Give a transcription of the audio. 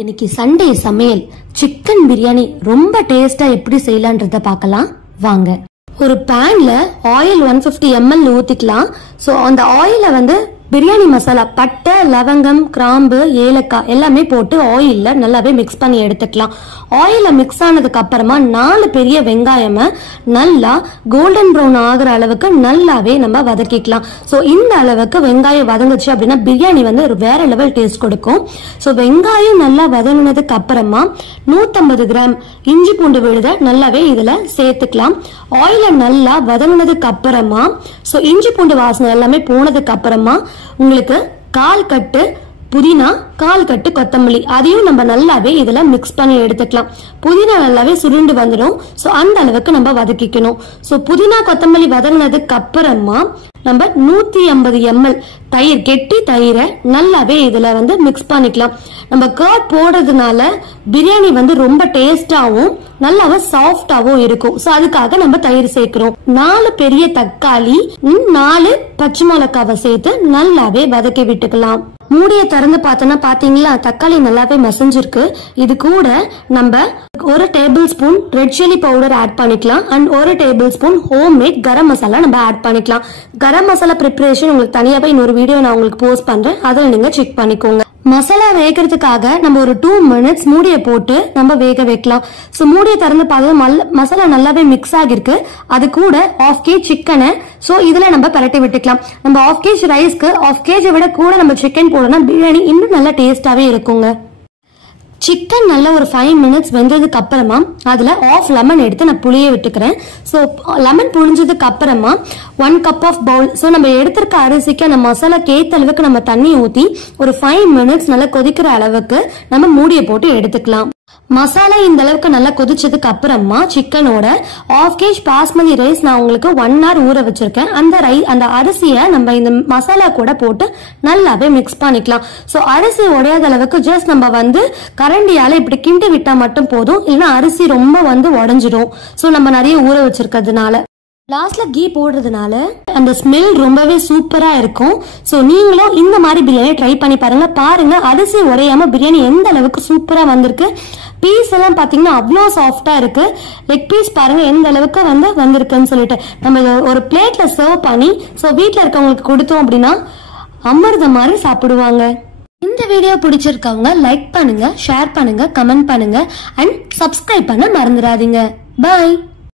இன்னைக்கு சண்டே சமையல் சிக்கன் பிரியாணி ரொம்ப டேஸ்டா எப்படி செய்யலான்றத பார்க்கலாம் வாங்க. ஒரு பேன்ல ஆயில் 150 ml ஊத்திக்கலாம். சோ அந்த ஆயில வந்து பிரியாணி மசாலா பட்டை லவங்கம் கிராம்பு ஏலக்காய் எல்லாமே போட்டு ஆயில்ல நல்லாவே மிக்ஸ் பண்ணி எடுத்துக்கலாம். ஆயில மிக்ஸ் ஆனதுக்கு அப்புறமா 4 பெரிய வெங்காயம நல்லா கோல்டன் ப்ரௌன் ஆகுற அளவுக்கு நல்லாவே நம்ம வதக்கிக்கலாம். சோ இந்த அளவுக்கு வெங்காயம் வதங்குச்சு அப்படின்னா பிரியாணி வந்து ஒரு வேற லெவல் டேஸ்ட் கொடுக்கும். சோ வெங்காயம் நல்லா வதங்கினதுக்கு அப்புறமா 150 கிராம் இஞ்சி பூண்டு விழுத நல்லாவே இதுல சேர்த்துக்கலாம். ஆயில நல்லா வதங்கினதுக்கு அப்புறமா சோ இஞ்சி பூண்டு வாசனை எல்லாமே போனதுக்கு அப்புறமா உங்களுக்கு 1/4 கட்டு புதினா 1/4 கட்டு கொத்தமல்லி அதையும் நம்ம நல்லாவே இதுல மிக்ஸ் பண்ணி எடுத்துக்கலாம். புதினா நல்லாவே சுருண்டு வந்துடும். சோ அந்த அளவுக்கு நம்ம வதக்கிக்கணும். சோ புதினா கொத்தமல்லி வதங்கினதுக்கு அப்புறமா நம்ம 150 ml தயிர் கெட்டி தயிரை நல்லாவே இதுல வந்து மிக்ஸ் பண்ணிக்கலாம். நம்ம கர்ட் போடுறதுனால பிரியாணி வந்து ரொம்ப டேஸ்டாவும் நல்லாவே சாஃப்டாவும் இருக்கும். சோ அதுக்காக நம்ம தயிர் சேர்க்கிறோம். 4 பெரிய தக்காளி 4 பச்சை மிளகாவை சேர்த்து நல்லாவே வதக்கி விட்டுக்கலாம். மூடியை திறந்து பார்த்தோன்னா பாத்தீங்களா தக்காளி நல்லாவே மசிஞ்சிருக்கு. இது கூட நம்ம 1 tablespoon red chilli powder add பண்ணிக்கலாம் and 1 tablespoon homemade garam masala நம்ம ஆட் பண்ணிக்கலாம். கரம் மசாலா ப்ரிப்பரேஷன் உங்களுக்கு தனியாவே இன்னொரு வீடியோ நான் உங்களுக்கு போஸ்ட் பண்றேன், அதில் நீங்க செக் பண்ணிக்கோங்க. மசாலா வேகிறதுக்காக நம்ம ஒரு 2 மினிட்ஸ் மூடியை போட்டு நம்ம வேக வைக்கலாம். சோ மூடியை திறந்து பார்த்தா மசாலா நல்லாவே மிக்ஸ் ஆகிருக்கு. அது கூட 1/2 kg சிக்கனை சோ இதுல நம்ம பரட்டி விட்டுக்கலாம். நம்ம 1/2 kg ரைஸ்க்கு 1/2 kg விட கூட நம்ம சிக்கன் போடணும், பிரியாணி இன்னும் நல்லா டேஸ்டாவே இருக்குங்க. சிக்கன் நல்லா ஒரு 5 மினிட்ஸ் வெந்ததுக்கு அப்புறமா அதுல 1/2 லெமன் எடுத்து நான் புளிய விட்டுக்கிறேன். சோ லெமன் புளிஞ்சதுக்கு அப்புறமா 1 கப் ஆஃப் பவுல் சோ நம்ம எடுத்திருக்க அரிசிக்கு அந்த மசாலா கேத்த அளவுக்கு நம்ம தண்ணி ஊத்தி ஒரு 5 மினிட்ஸ் நல்லா கொதிக்கிற அளவுக்கு நம்ம மூடியை போட்டு எடுத்துக்கலாம். மசாலா இந்த அளவுக்கு நல்லா கொதிச்சதுக்கு அப்புறமா சிக்கனோட 1/2 kg பாஸ்மதி ரைஸ் நான் உங்களுக்கு 1 hour ஊற வச்சிருக்கேன். அந்த அரிசியை நம்ம இந்த மசாலா கூட போட்டு நல்லாவே மிக்ஸ் பண்ணிக்கலாம். சோ அரிசி உடையாத அளவுக்கு ஜஸ்ட் நம்ம வந்து கரண்டியால இப்படி கிண்டி விட்டா மட்டும் போதும், இல்லைன்னா அரிசி ரொம்ப வந்து உடைஞ்சிடும். சோ நம்ம நிறைய ஊற வச்சிருக்கிறதுனால லாஸ்ட்ல கீ போடுறதுனால அந்த ஸ்மெல் ரொம்பவே சூப்பரா இருக்கும். சோ நீங்களும் இந்த மாதிரி பிரியாணி ட்ரை பண்ணி பாருங்க அரிசி உடையாம பிரியாணி எந்த அளவுக்கு சூப்பரா வந்திருக்கு. பீஸ் எல்லாம் பாத்தீங்கன்னா அவ்வளோ சாஃப்டா இருக்கு. லெக் பீஸ் பாருங்க எந்த அளவுக்கு வந்து வந்திருக்குன்னு சொல்லிட்டு நம்ம ஒரு பிளேட்ல சர்வ் பண்ணி சோ வீட்டுல இருக்கவங்களுக்கு கொடுத்தோம் அப்படின்னா அமிர்த மாதிரி சாப்பிடுவாங்க. இந்த வீடியோ பிடிச்சிருக்கவங்க லைக் பண்ணுங்க, ஷேர் பண்ணுங்க, கமெண்ட் பண்ணுங்க அண்ட் சப்ஸ்கிரைப் பண்ண மறந்துடாதீங்க. பாய்.